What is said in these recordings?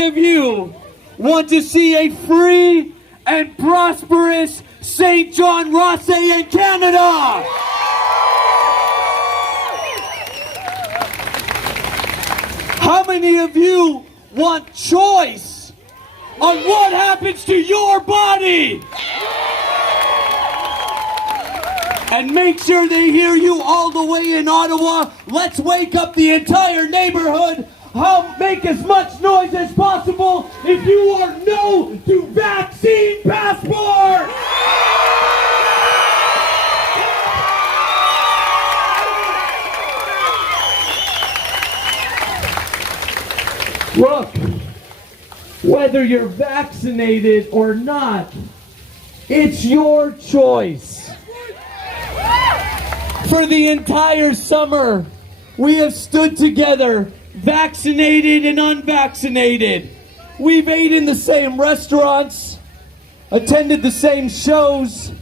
Of you want to see a free and prosperous Saint John Rothesay in Canada? How many of you want choice on what happens to your body? And make sure they hear you all the way in Ottawa. Let's wake up the entire neighborhood. Make as much noise as possible if you are no to vaccine passport! Look, whether you're vaccinated or not, it's your choice. For the entire summer, we have stood together, vaccinated and unvaccinated. We've ate in the same restaurants, attended the same shows,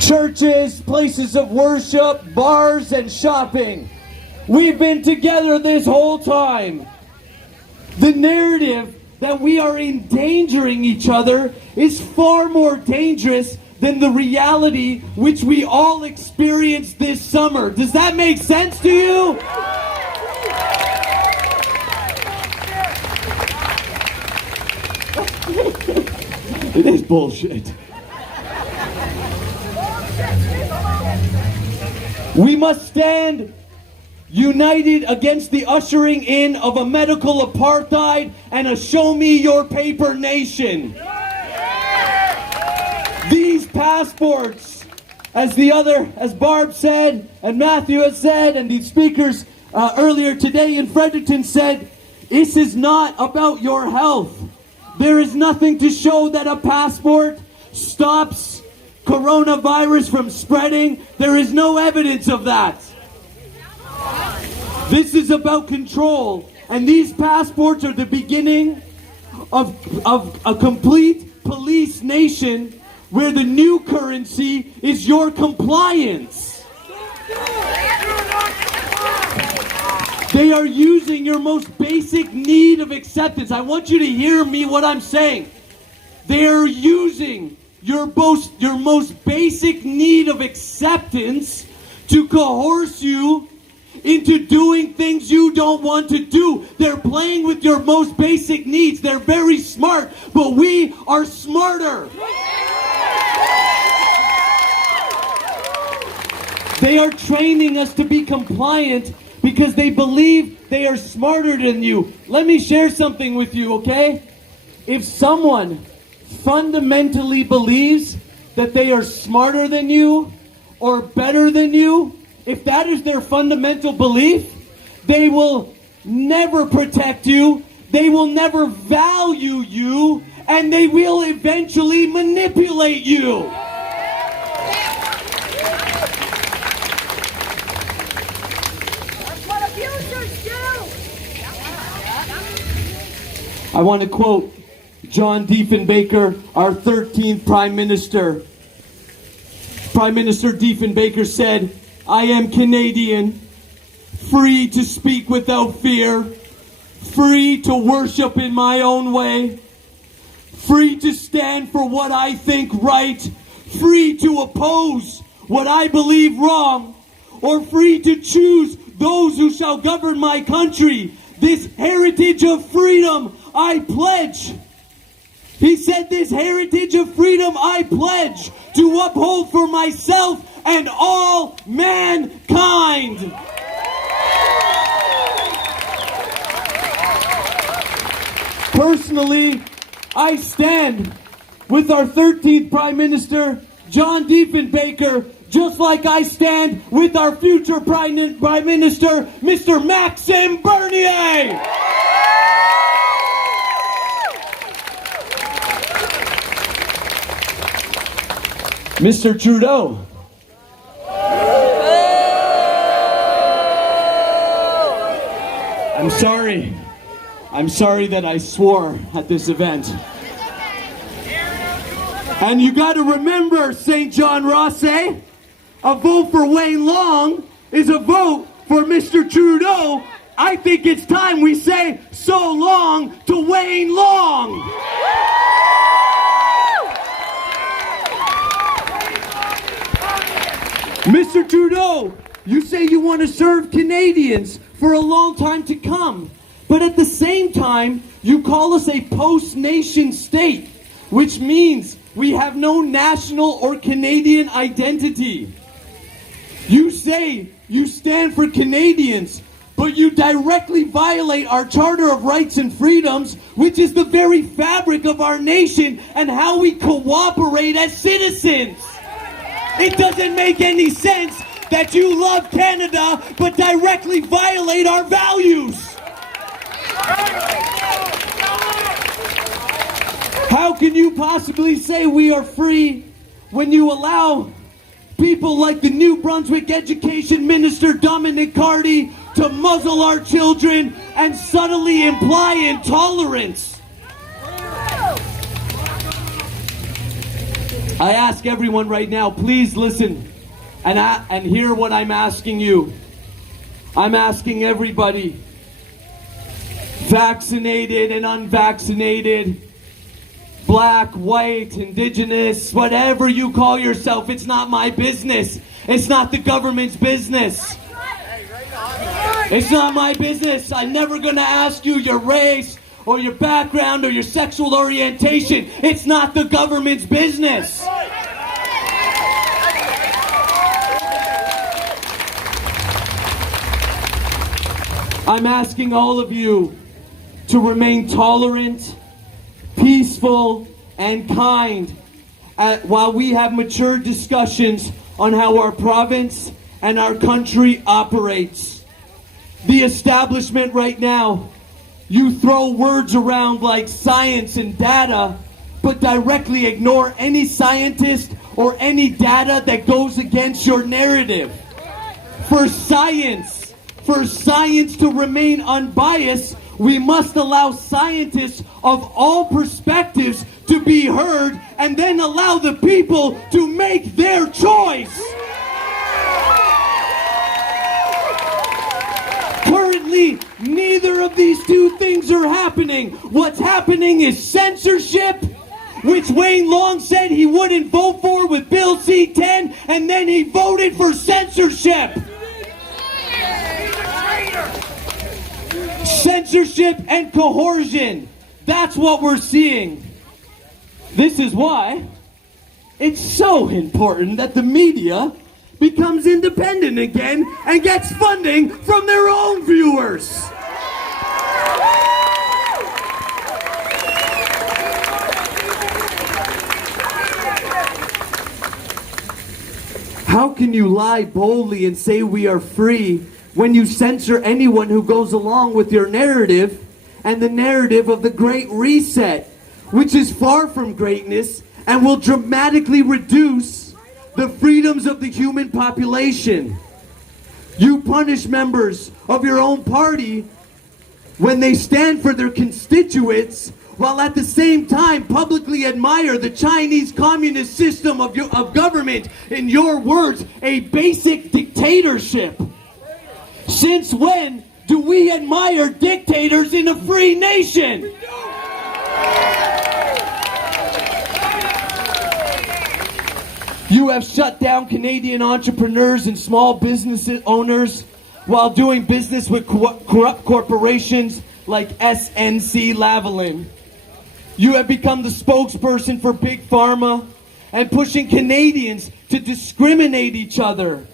churches, places of worship, bars, and shopping. We've been together this whole time. The narrative that we are endangering each other is far more dangerous than the reality which we all experienced this summer. Does that make sense to you? It is bullshit. We must stand united against the ushering in of a medical apartheid and a show me your paper nation. These passports, as Barb said, and Matthew has said, and these speakers earlier today in Fredericton said, this is not about your health. There is nothing to show that a passport stops coronavirus from spreading. There is no evidence of that. This is about control, and these passports are the beginning of a complete police nation where the new currency is your compliance. They are using your most basic need of acceptance. I want you to hear me what I'm saying. They are using your most basic need of acceptance to coerce you into doing things you don't want to do. They're playing with your most basic needs. They're very smart, but we are smarter. They are training us to be compliant because they believe they are smarter than you. Let me share something with you, okay? If someone fundamentally believes that they are smarter than you or better than you, if that is their fundamental belief, they will never protect you, they will never value you, and they will eventually manipulate you. I want to quote John Diefenbaker, our 13th Prime Minister. Prime Minister Diefenbaker said, I am Canadian, free to speak without fear, free to worship in my own way, free to stand for what I think right, free to oppose what I believe wrong, or free to choose those who shall govern my country. This heritage of freedom I pledge. He said, this heritage of freedom I pledge to uphold for myself and all mankind. Personally, I stand with our 13th Prime Minister, John Diefenbaker, just like I stand with our future Prime Minister, Mr. Maxime Bernier. Mr. Trudeau. I'm sorry that I swore at this event. And you got to remember, Saint John Rothesay, a vote for Wayne Long is a vote for Mr. Trudeau I think it's time we say so long to Wayne Long. Mr. Trudeau, you say you want to serve Canadians for a long time to come, but at the same time, you call us a post-nation state, which means we have no national or Canadian identity. You say you stand for Canadians, but you directly violate our Charter of Rights and Freedoms, which is the very fabric of our nation and how we cooperate as citizens. It doesn't make any sense that you love Canada, but directly violate our values. How can you possibly say we are free when you allow people like the New Brunswick Education Minister Dominic Carty to muzzle our children and subtly imply intolerance? I ask everyone right now, please listen and hear what I'm asking you. I'm asking everybody, vaccinated and unvaccinated, black, white, indigenous, whatever you call yourself, it's not my business. It's not the government's business. It's not my business. I'm never going to ask you your race or your background or your sexual orientation. It's not the government's business. I'm asking all of you to remain tolerant, peaceful, and kind while we have mature discussions on how our province and our country operates. The establishment right now, you throw words around like science and data, but directly ignore any scientist or any data that goes against your narrative. For science to remain unbiased, we must allow scientists of all perspectives to be heard and then allow the people to make their choice. Currently, neither of these two things are happening. What's happening is censorship, which Wayne Long said he wouldn't vote for with Bill C-10, and then he voted for censorship. Censorship and coercion. That's what we're seeing. This is why it's so important that the media becomes independent again and gets funding from their own viewers. How can you lie boldly and say we are free when you censor anyone who goes along with your narrative and the narrative of the Great Reset, which is far from greatness and will dramatically reduce the freedoms of the human population? You punish members of your own party when they stand for their constituents, while at the same time publicly admire the Chinese communist system of government, in your words, a basic dictatorship. Since when do we admire dictators in a free nation? You have shut down Canadian entrepreneurs and small business owners while doing business with corrupt corporations like SNC Lavalin. You have become the spokesperson for Big Pharma and pushing Canadians to discriminate each other.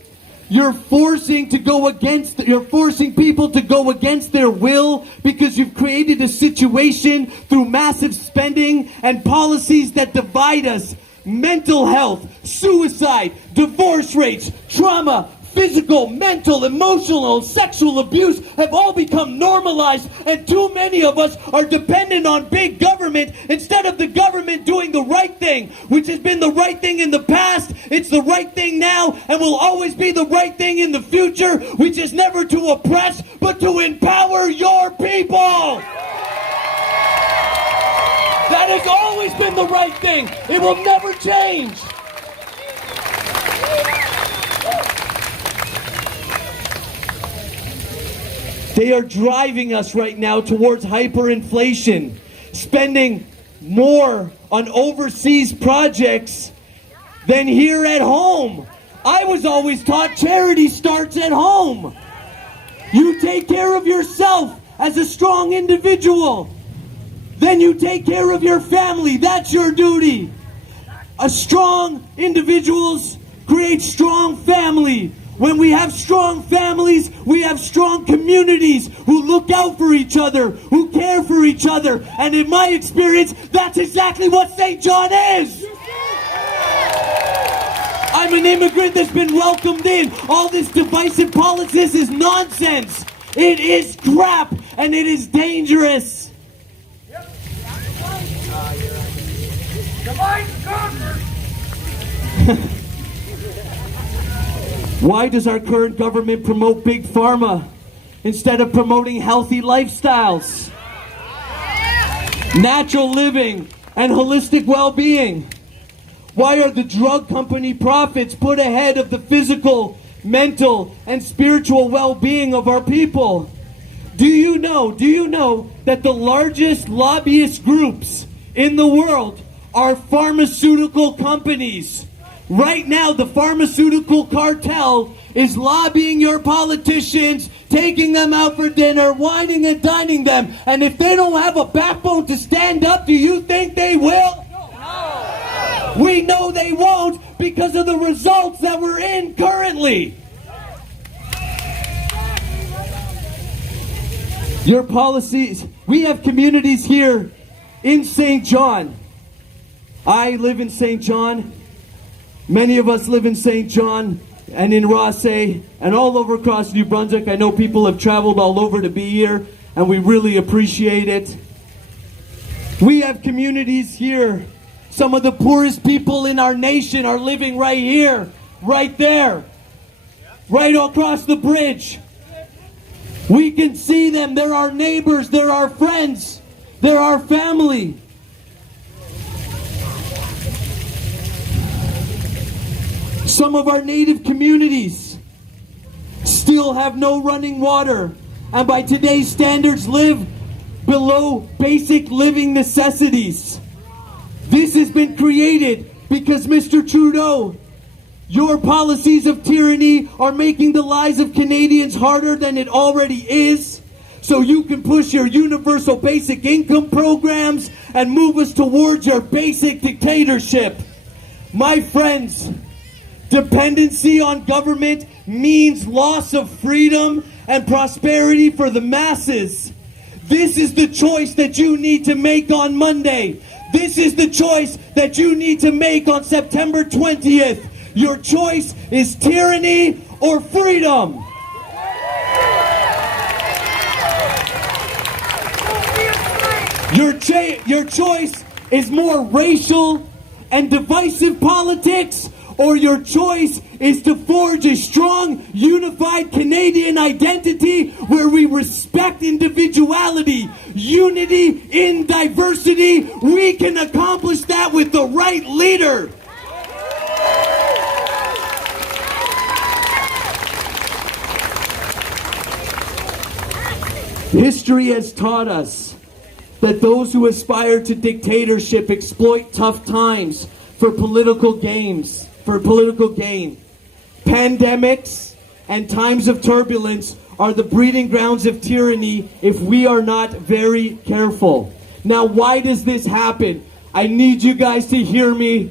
You're forcing people to go against their will because you've created a situation through massive spending and policies that divide us. Mental health, suicide, divorce rates, trauma, physical, mental, emotional, and sexual abuse have all become normalized, and too many of us are dependent on big government instead of the government doing the right thing, which has been the right thing in the past, it's the right thing now, and will always be the right thing in the future, which is never to oppress, but to empower your people. That has always been the right thing. It will never change. They are driving us right now towards hyperinflation, spending more on overseas projects than here at home. I was always taught charity starts at home. You take care of yourself as a strong individual. Then you take care of your family. That's your duty. A strong individuals create strong family. When we have strong families, we have strong communities who look out for each other, who care for each other. And in my experience, that's exactly what Saint John is. I'm an immigrant that's been welcomed in. All this divisive politics is nonsense. It is crap, and it is dangerous. Why does our current government promote big pharma instead of promoting healthy lifestyles, natural living, and holistic well-being? Why are the drug company profits put ahead of the physical, mental, and spiritual well-being of our people? Do you know that the largest lobbyist groups in the world are pharmaceutical companies? Right now, the pharmaceutical cartel is lobbying your politicians, taking them out for dinner, whining and dining them. And if they don't have a backbone to stand up, do you think they will? No. We know they won't because of the results that we're in currently. Your policies, we have communities here in Saint John. I live in Saint John. Many of us live in Saint John and in Rothesay and all over across New Brunswick. I know people have traveled all over to be here, and we really appreciate it. We have communities here. Some of the poorest people in our nation are living right here, right there, right across the bridge. We can see them. They're our neighbors. They're our friends. They're our family. Some of our native communities still have no running water, and by today's standards live below basic living necessities. This has been created because, Mr. Trudeau, your policies of tyranny are making the lives of Canadians harder than it already is, so you can push your universal basic income programs and move us towards your basic dictatorship. My friends, dependency on government means loss of freedom and prosperity for the masses. This is the choice that you need to make on Monday. This is the choice that you need to make on September 20th. Your choice is tyranny or freedom. Your choice is more racial and divisive politics, or your choice is to forge a strong, unified Canadian identity where we respect individuality, unity in diversity. We can accomplish that with the right leader. History has taught us that those who aspire to dictatorship exploit tough times for political gain. Pandemics and times of turbulence are the breeding grounds of tyranny if we are not very careful. Now, why does this happen? I need you guys to hear me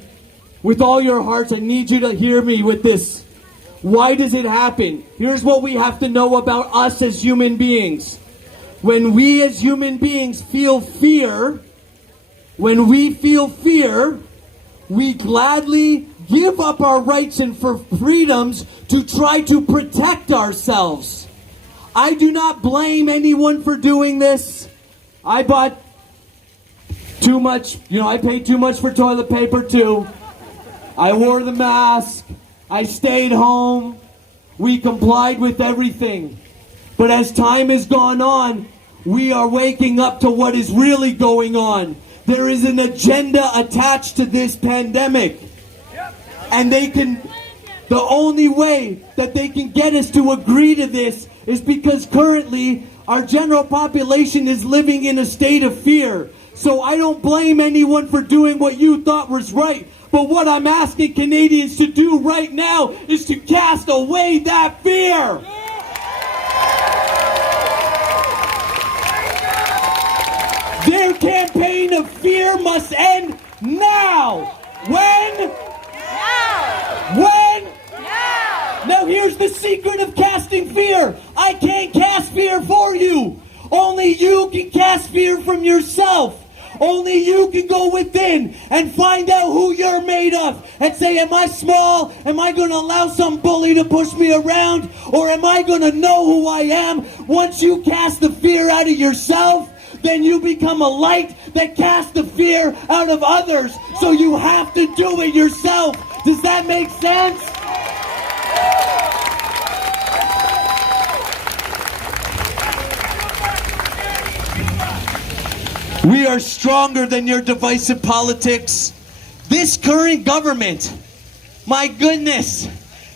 with all your hearts. I need you to hear me with this. Why does it happen? Here's what we have to know about us as human beings. When we as human beings feel fear, we gladly give up our rights and for freedoms to try to protect ourselves. I do not blame anyone for doing this. I bought too much, I paid too much for toilet paper too. I wore the mask. I stayed home. We complied with everything. But as time has gone on, we are waking up to what is really going on. There is an agenda attached to this pandemic. And the only way that they can get us to agree to this is because currently our general population is living in a state of fear. So I don't blame anyone for doing what you thought was right. But what I'm asking Canadians to do right now is to cast away that fear. Their campaign of fear must end now. When? Now! When? Now! Now here's the secret of casting fear. I can't cast fear for you. Only you can cast fear from yourself. Only you can go within and find out who you're made of and say, am I small? Am I going to allow some bully to push me around? Or am I going to know who I am? Once you cast the fear out of yourself, then you become a light that casts the fear out of others. So you have to do it yourself. Does that make sense? We are stronger than your divisive politics. This current government, my goodness,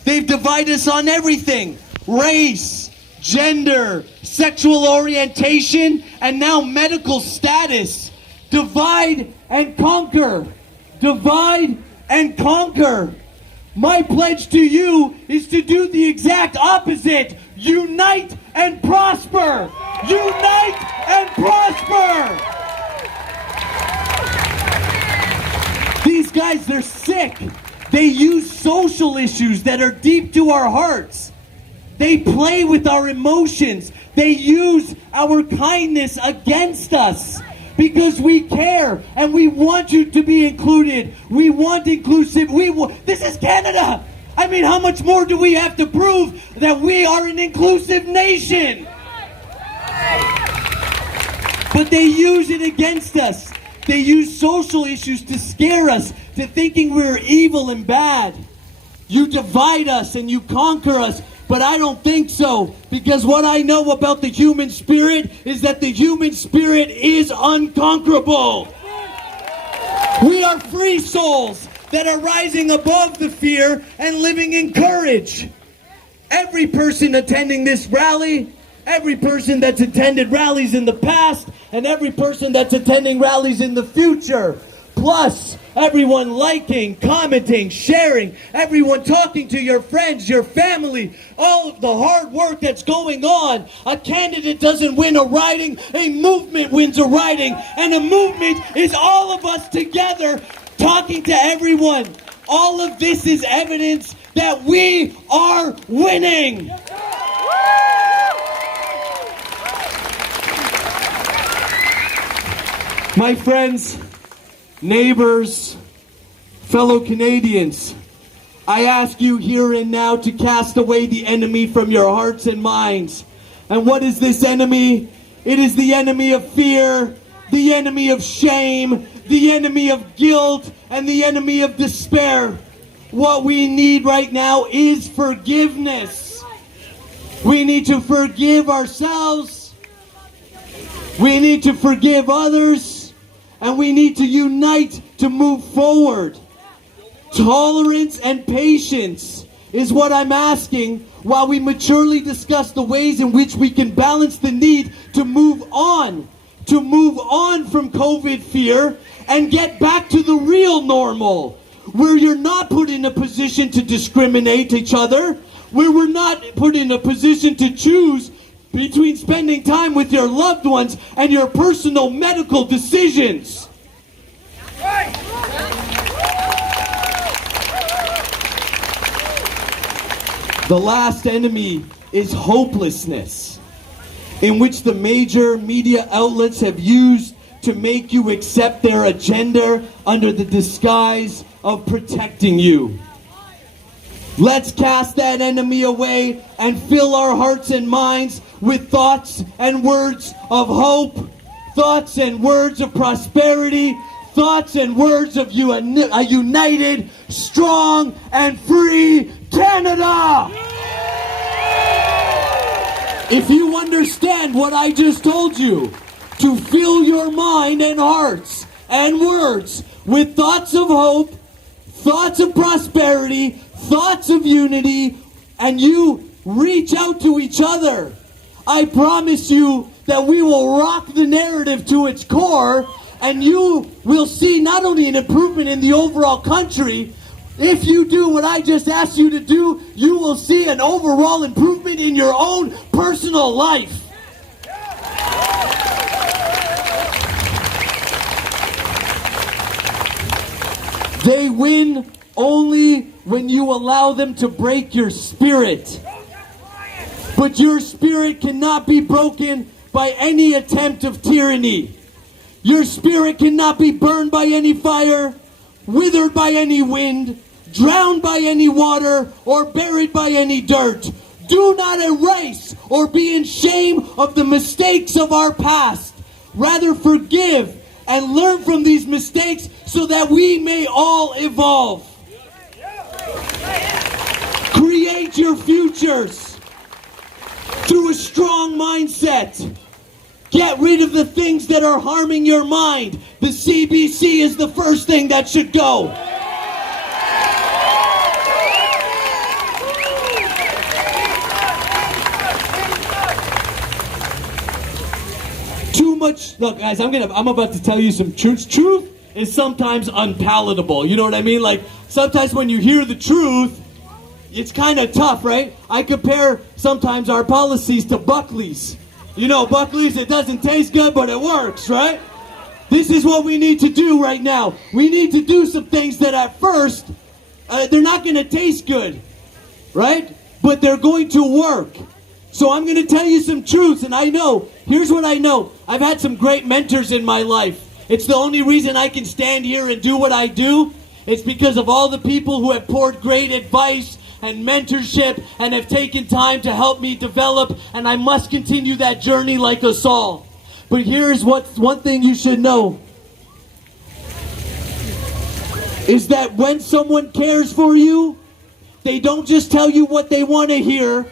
they've divided us on everything. Race, gender, sexual orientation, and now medical status. Divide and conquer. Divide and conquer. My pledge to you is to do the exact opposite. Unite and prosper. Unite and prosper. These guys, they're sick. They use social issues that are deep to our hearts. They play with our emotions. They use our kindness against us because we care and we want you to be included. We want inclusive. This is Canada. I mean, how much more do we have to prove that we are an inclusive nation? But they use it against us. They use social issues to scare us, to thinking we're evil and bad. You divide us and you conquer us, but I don't think so, because what I know about the human spirit is that the human spirit is unconquerable. We are free souls that are rising above the fear and living in courage. Every person attending this rally, every person that's attended rallies in the past, and every person that's attending rallies in the future, plus everyone liking, commenting, sharing, everyone talking to your friends, your family, all of the hard work that's going on. A candidate doesn't win a riding, a movement wins a riding, and a movement is all of us together talking to everyone. All of this is evidence that we are winning. My friends, neighbors, fellow Canadians, I ask you here and now to cast away the enemy from your hearts and minds. And what is this enemy? It is the enemy of fear, the enemy of shame, the enemy of guilt, and the enemy of despair. What we need right now is forgiveness. We need to forgive ourselves. We need to forgive others. And we need to unite to move forward. Tolerance and patience is what I'm asking while we maturely discuss the ways in which we can balance the need to move on from COVID fear and get back to the real normal, where you're not put in a position to discriminate each other, where we're not put in a position to choose between spending time with your loved ones and your personal medical decisions. The last enemy is hopelessness, in which the major media outlets have used to make you accept their agenda under the disguise of protecting you. Let's cast that enemy away and fill our hearts and minds with thoughts and words of hope, thoughts and words of prosperity, thoughts and words of a united, strong, and free Canada. If you understand what I just told you, to fill your mind and hearts and words with thoughts of hope, thoughts of prosperity, thoughts of unity, and you reach out to each other. I promise you that we will rock the narrative to its core, and you will see not only an improvement in the overall country. If you do what I just asked you to do, you will see an overall improvement in your own personal life. They win only when you allow them to break your spirit. But your spirit cannot be broken by any attempt of tyranny. Your spirit cannot be burned by any fire, withered by any wind, drowned by any water, or buried by any dirt. Do not erase or be in shame of the mistakes of our past. Rather forgive and learn from these mistakes so that we may all evolve. Create your futures through a strong mindset. Get rid of the things that are harming your mind. The CBC is the first thing that should go. Too much. Look, guys, I'm about to tell you some truths. Truth is sometimes unpalatable. You know what I mean? Like, sometimes when you hear the truth, it's kind of tough, right? I compare sometimes our policies to Buckley's. You know, Buckley's, it doesn't taste good, but it works, right? This is what we need to do right now. We need to do some things that at first, they're not going to taste good, right? But they're going to work. So I'm going to tell you some truths, and I know, here's what I know. I've had some great mentors in my life. It's the only reason I can stand here and do what I do. It's because of all the people who have poured great advice and mentorship and have taken time to help me develop, and I must continue that journey like us all. But here's one thing you should know, is that when someone cares for you, they don't just tell you what they want to hear.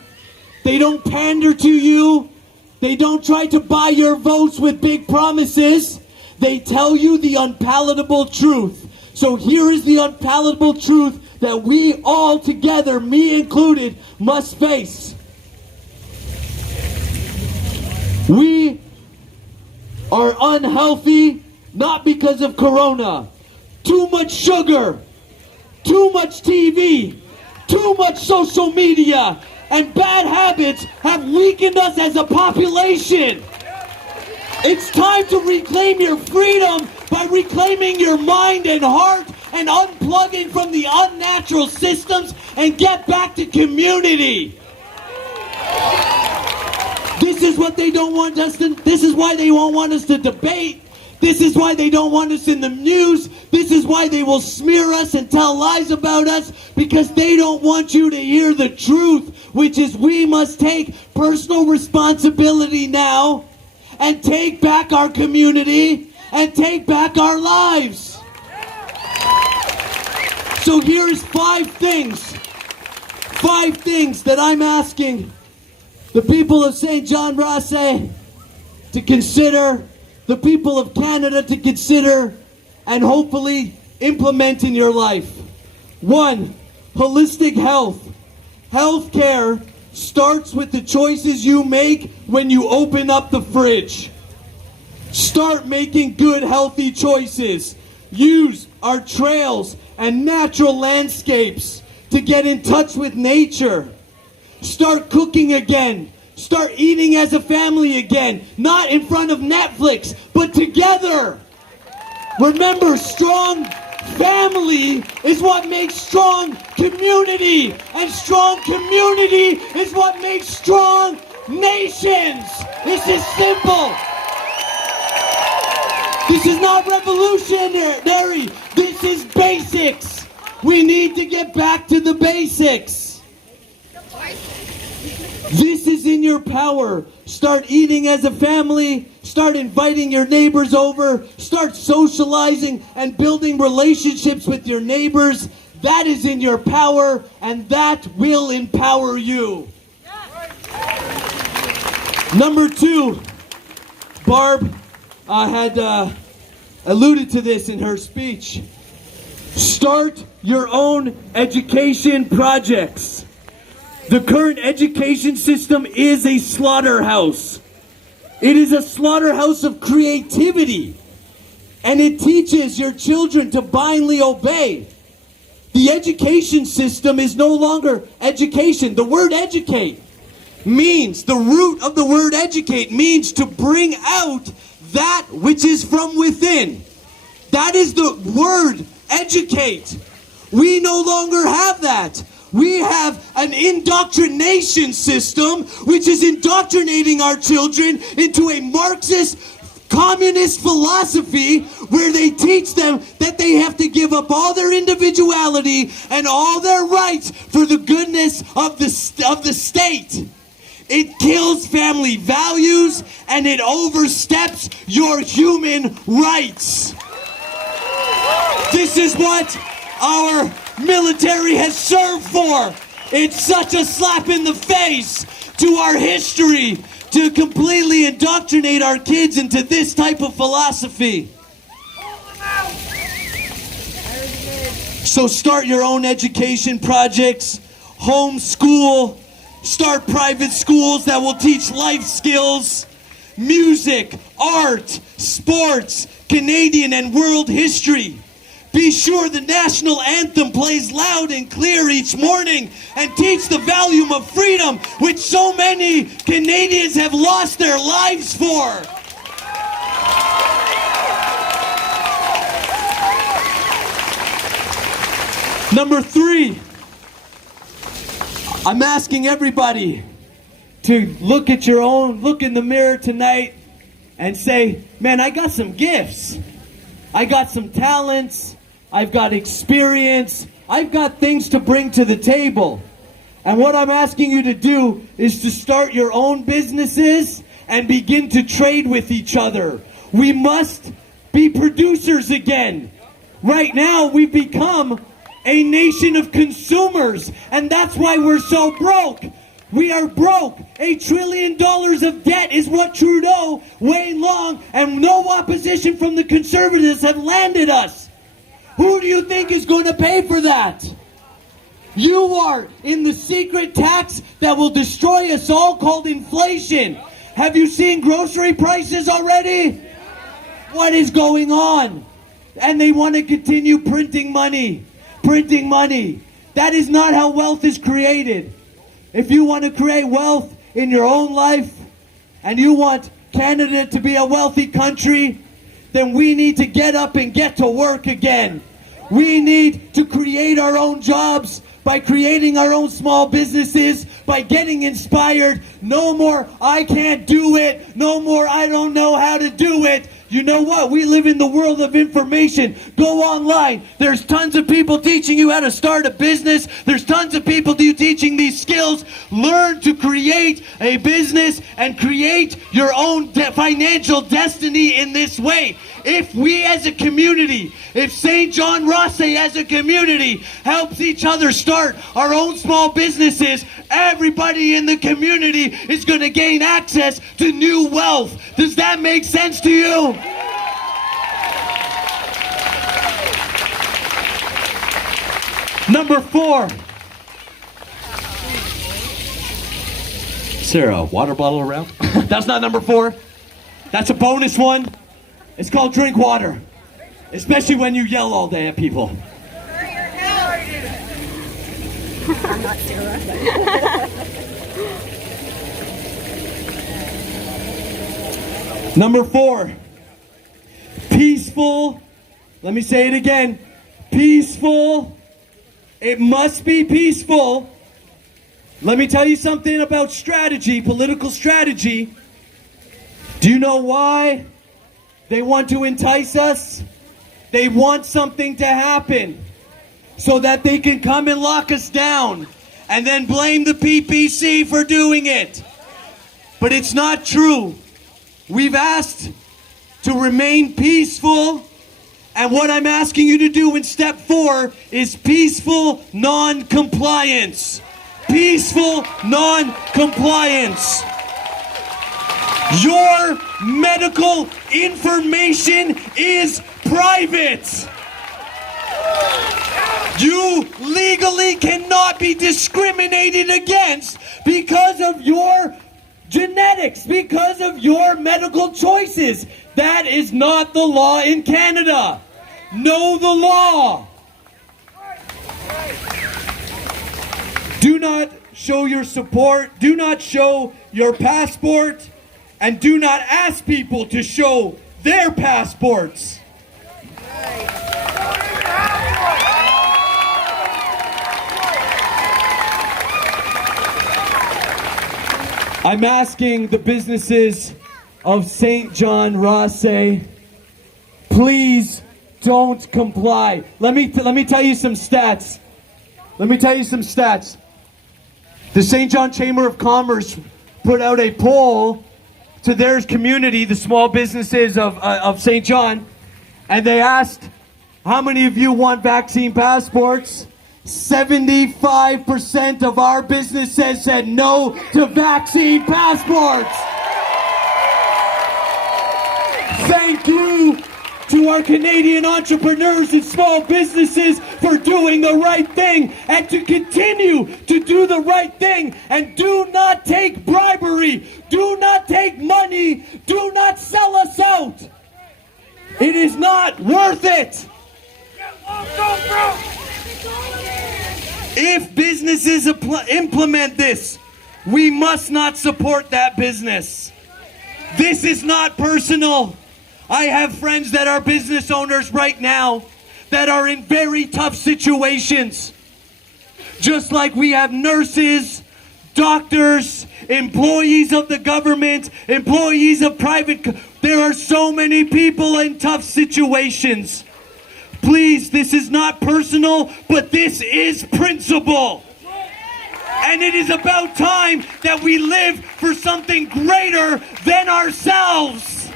They don't pander to you. They don't try to buy your votes with big promises. They tell you the unpalatable truth. So here is the unpalatable truth that we all together, me included, must face. We are unhealthy not because of corona. Too much sugar, too much TV, too much social media, and bad habits have weakened us as a population. It's time to reclaim your freedom by reclaiming your mind and heart and unplugging from the unnatural systems and get back to community. This is what they don't want us to, this is why they won't want us to debate. This is why they don't want us in the news. This is why they will smear us and tell lies about us, because they don't want you to hear the truth, which is we must take personal responsibility now and take back our community and take back our lives. So here's 5 things that I'm asking the people of Saint John and Rothesay to consider, the people of Canada to consider, and hopefully implement in your life. 1, holistic health. Healthcare starts with the choices you make when you open up the fridge. Start making good, healthy choices. Use our trails and natural landscapes to get in touch with nature. Start cooking again. Start eating as a family again. Not in front of Netflix, but together. Remember, strong family is what makes strong community. And strong community is what makes strong nations. This is simple. This is not revolutionary. This is basics. We need to get back to the basics. This is in your power. Start eating as a family. Start inviting your neighbors over. Start socializing and building relationships with your neighbors. That is in your power, and that will empower you. Number 2, Barb had alluded to this in her speech. Start your own education projects. The current education system is a slaughterhouse. It is a slaughterhouse of creativity. And it teaches your children to blindly obey. The education system is no longer education. The word educate means, the root of the word educate means to bring out that which is from within. That is the word educate. We no longer have that. We have an indoctrination system which is indoctrinating our children into a Marxist communist philosophy where they teach them that they have to give up all their individuality and all their rights for the goodness of the state. It kills family values and it oversteps your human rights. This is what our military has served for. It's such a slap in the face to our history to completely indoctrinate our kids into this type of philosophy. So start your own education projects, homeschool, start private schools that will teach life skills, music, art, sports, Canadian and world history. Be sure the national anthem plays loud and clear each morning and teach the value of freedom, which so many Canadians have lost their lives for. Number 3, I'm asking everybody to look in the mirror tonight and say, man, I got some gifts. I got some talents. I've got experience. I've got things to bring to the table. And what I'm asking you to do is to start your own businesses and begin to trade with each other. We must be producers again. Right now, we've become a nation of consumers, and that's why we're so broke. We are broke. $8 trillion of debt is what Trudeau, Wayne Long, and no opposition from the Conservatives have landed us. Who do you think is going to pay for that? You are in the secret tax that will destroy us all called inflation. Have you seen grocery prices already? What is going on? And they want to continue printing money. Printing money. That is not how wealth is created. If you want to create wealth in your own life and you want Canada to be a wealthy country, then we need to get up and get to work again. We need to create our own jobs by creating our own small businesses, by getting inspired. No more, I can't do it. No more, I don't know how to do it. You know what? We live in the world of information. Go online. There's tons of people teaching you how to start a business. There's tons of people teaching these skills. Learn to create a business and create your own financial destiny in this way. If we as a community, if Saint John and Rothesay as a community helps each other start our own small businesses, everybody in the community is going to gain access to new wealth. Does that make sense to you? Number 4. Is there a water bottle around? That's not number 4. That's a bonus one. It's called drink water. Especially when you yell all day at people. I'm not Sarah. Number 4. Peaceful. Let me say it again. Peaceful. It must be peaceful. Let me tell you something about strategy, political strategy. Do you know why they want to entice us? They want something to happen so that they can come and lock us down and then blame the PPC for doing it. But it's not true. We've asked to remain peaceful, and what I'm asking you to do in step 4 is peaceful non-compliance. Peaceful non-compliance. Your medical information is private. You legally cannot be discriminated against because of your genetics, because of your medical choices. That is not the law in Canada. Know the law. Do not show your support, do not show your passport, and do not ask people to show their passports. I'm asking the businesses of Saint John Rothesay, please don't comply. Let me tell you some stats. The Saint John Chamber of Commerce put out a poll to their community, the small businesses of Saint John, and they asked, how many of you want vaccine passports? 75% of our businesses said no to vaccine passports. Thank you to our Canadian entrepreneurs and small businesses for doing the right thing and to continue to do the right thing. And do not take bribery. Do not take money. Do not sell us out. It is not worth it. If businesses implement this, we must not support that business. This is not personal. I have friends that are business owners right now that are in very tough situations. Just like we have nurses, doctors, employees of the government, employees of private. There are so many people in tough situations. Please, this is not personal, but this is principle. And it is about time that we live for something greater than ourselves.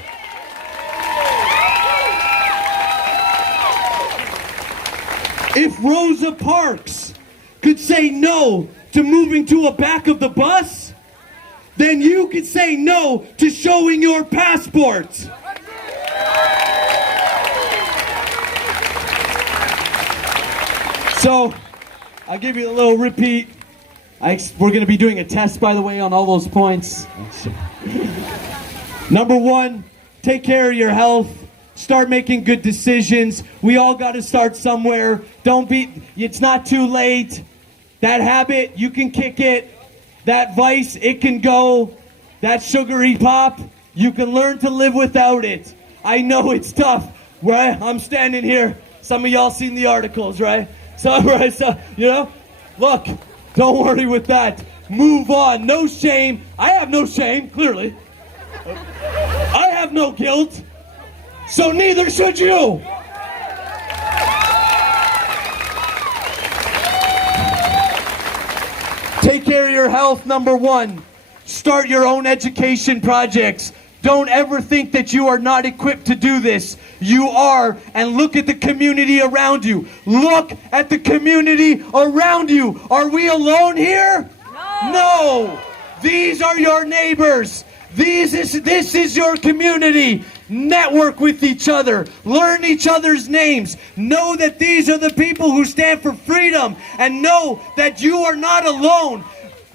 If Rosa Parks could say no to moving to a back of the bus, then you could say no to showing your passport. So, I'll give you a little repeat. We're going to be doing a test, by the way, on all those points. Number one, take care of your health. Start making good decisions. We all got to start somewhere. It's not too late. That habit, you can kick it. That vice, it can go. That sugary pop, you can learn to live without it. I know it's tough, right? I'm standing here. Some of y'all seen the articles, right? So, look, don't worry with that. Move on. No shame. I have no shame, clearly. I have no guilt. So neither should you. Take care of your health, number one. Start your own education projects. Don't ever think that you are not equipped to do this. You are, and look at the community around you. Look at the community around you. Are we alone here? No. These are your neighbors. This is your community. Network with each other. Learn each other's names. Know that these are the people who stand for freedom. And know that you are not alone.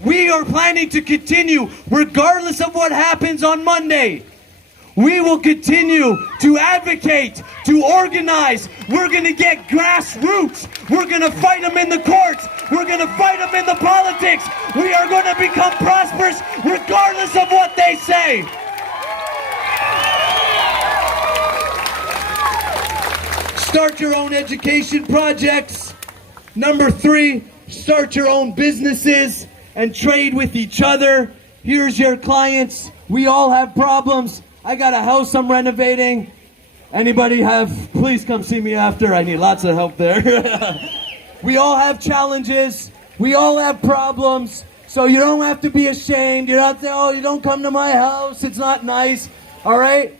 We are planning to continue regardless of what happens on Monday. We will continue to advocate, to organize. We're going to get grassroots. We're going to fight them in the courts. We're going to fight them in the politics. We are going to become prosperous regardless of what they say. Start your own education projects. Number three, start your own businesses and trade with each other. Here's your clients. We all have problems. I got a house I'm renovating. Anybody please come see me after. I need lots of help there. We all have challenges. We all have problems. So you don't have to be ashamed. You don't have to say, oh, you don't come to my house. It's not nice. All right?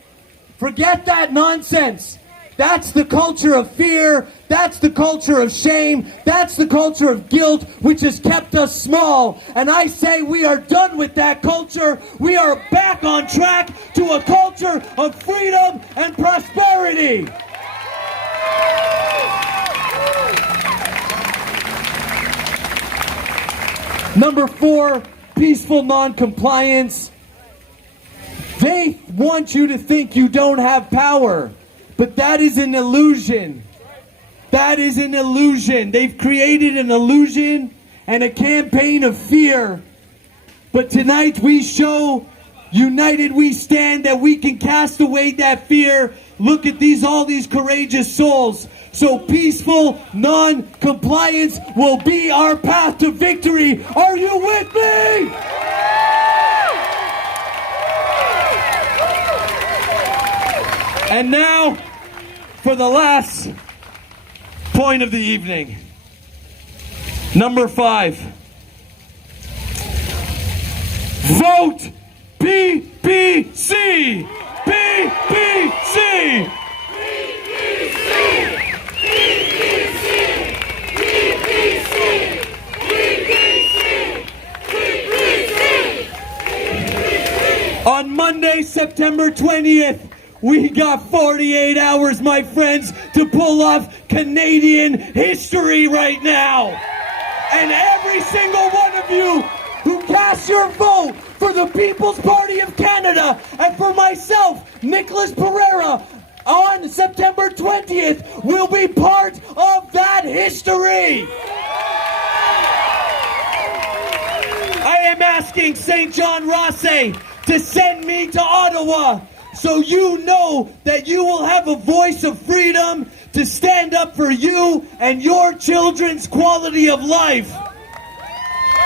Forget that nonsense. That's the culture of fear. That's the culture of shame. That's the culture of guilt, which has kept us small. And I say we are done with that culture. We are back on track to a culture of freedom and prosperity. Number 4, peaceful non-compliance. They want you to think you don't have power, but that is an illusion. That is an illusion. They've created an illusion and a campaign of fear. But tonight we show, united we stand, that we can cast away that fear. Look at all these courageous souls. So peaceful non-compliance will be our path to victory. Are you with me? And now, for the last point of the evening. Number 5. Vote PPC! PPC! On Monday, September 20th, we got 48 hours, my friends, to pull off Canadian history right now. And every single one of you who cast your vote for the People's Party of Canada and for myself, Nicholas Pereira, on September 20th will be part of that history. I am asking Saint John and Rothesay to send me to Ottawa, so you know that you will have a voice of freedom to stand up for you and your children's quality of life.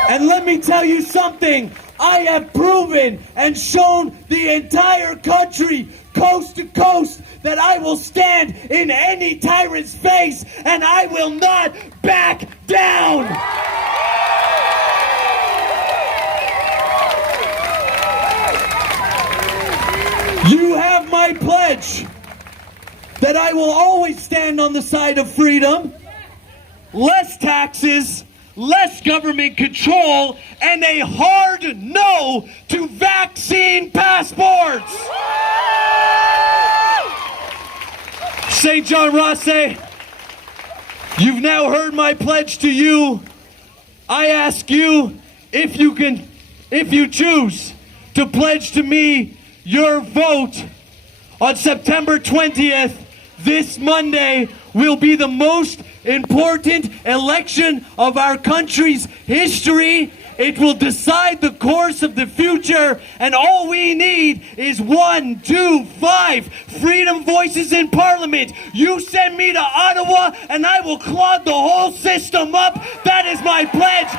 And let me tell you something, I have proven and shown the entire country, coast to coast, that I will stand in any tyrant's face and I will not back down. You have my pledge that I will always stand on the side of freedom, less taxes, less government control, and a hard no to vaccine passports. Saint John and Rothesay, you've now heard my pledge to you. I ask you if you choose to pledge to me your vote on September 20th. This Monday will be the most important election of our country's history. It will decide the course of the future, and all we need is 1, 2, 5 freedom voices in Parliament. You send me to Ottawa and I will clog the whole system up. That is my pledge.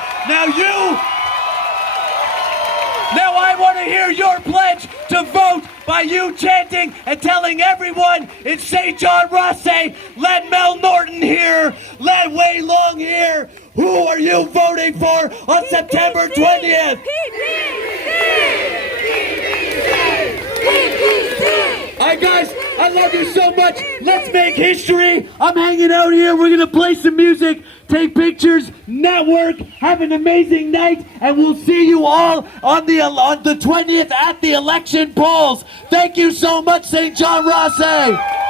Now I want to hear your pledge to vote by you chanting and telling everyone in Saint John and Rothesay, let Mel Norton hear, let Wei Long hear. Who are you voting for on September 20th? Alright guys, I love you so much. Let's make history. I'm hanging out here. We're going to play some music, take pictures, network, have an amazing night, and we'll see you all on the 20th at the election polls. Thank you so much, Saint John and Rothesay.